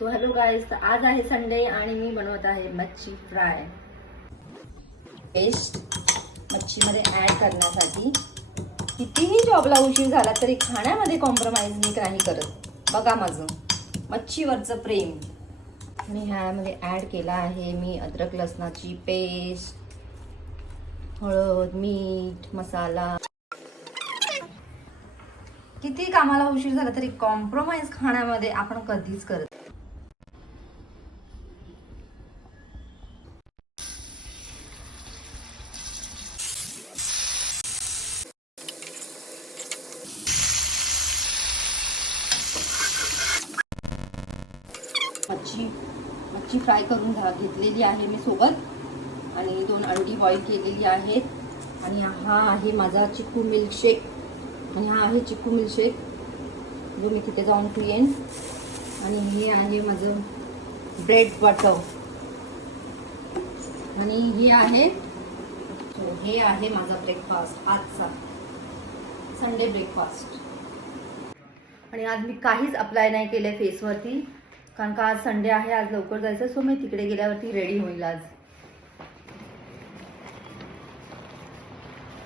So hello guys, आज आहे Sunday आणि मी बनवत आहे मच्छी फ्राय. पेस्ट मच्छीमध्ये ॲड करण्यासाठी कितीही जॉबला उशीर झाला तरी खाण्यामध्ये कॉम्प्रोमाइज मी नाही करत. बघा माझं मच्छीवरचं प्रेम. आणि ह्यामध्ये ॲड केला आहे मी अद्रक लसणाची पेस्ट, हळद, मीठ, मसाला. किती कामाला उशीर झाला तरी कॉम्प्रोमाइज खाण्यामध्ये आपण कधीच करत. मच्छी फ्राय करून घेतलेली आहे मी सोबत, आणि 2 अंडी बॉईल केलेली आहेत. आणि हा आहे माझा चिक्कू मिल्कशेक, आणि हा आहे चिक्कू मिल्कशेक जो मी तिथे जाऊन पिईन. आणि हे आहे माझं ब्रेड बटर, आणि हे आहे माझा ब्रेकफास्ट, आजचा संडे ब्रेकफास्ट. आणि आज मी काहीच अप्लाय नाही केलंय फेसवरती, कारण का आज संडे आहे, आज लवकर जायचं. सो मी तिकडे गेल्यावरती रेडी होईल आज.